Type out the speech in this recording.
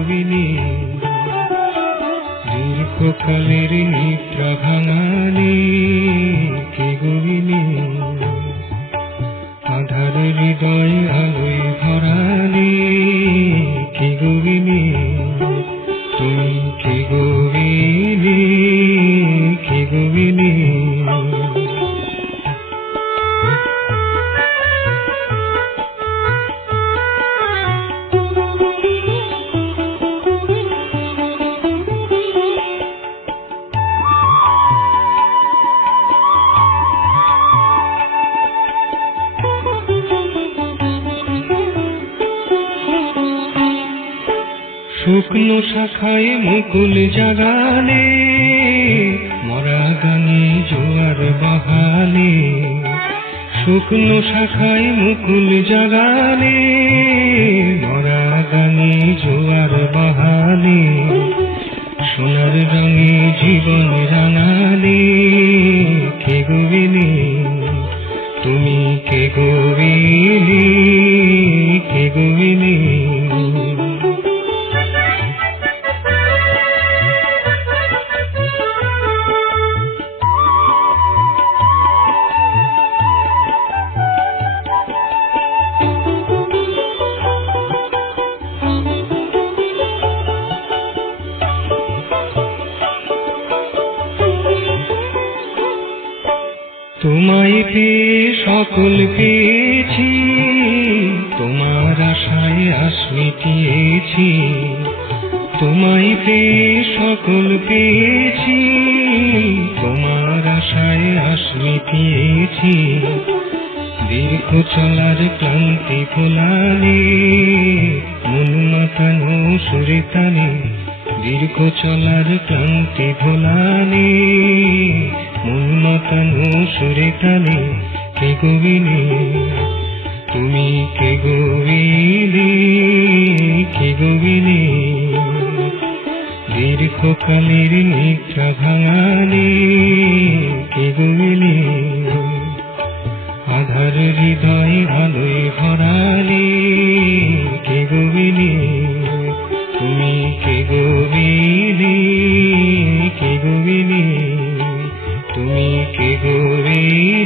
গোবিনী দীর্ঘকালের নিদ্রা ভাঙানি কে গোবিনী আধার হৃদয় আলোয় ভরানি কে গোবিনী তুমি কে গোবিনী কে গোবিনী শুকনো শাখায় মুকুল জাগালে মরা গানে জোয়ার বাহালে শুকনো শাখায় মুকুল জাগালে মরা গানে জোয়ার বাহালে সোনার রঙে জীবন রাঙালে কে গোবিনী তুমি কে গোবিনী কে গোবিনী তোমায় পেয়ে সকল পেয়েছি তোমার আশায় আশ মিটিয়েছি তোমায় পেয়ে সকল পেয়েছি তোমার আশায় আশ মিটিয়েছি দীর্ঘ চলার ক্লান্তি ভোলালে মন মাতানো সুরে তানে দীর্ঘ চলার ক্লান্তি ভোলালে মন মাতানো সুরে তানে কে গোবিনী তুমি কে গোবিনী কে গোবিনী দীর্ঘকালের নিদ্রা ভাঙালে কে গোবিনী আধার হৃদয় আলোয় ভরালে কে গোবিনী তুমি কে গোবিনী কে গোবিনী তুমি কে গোবিনী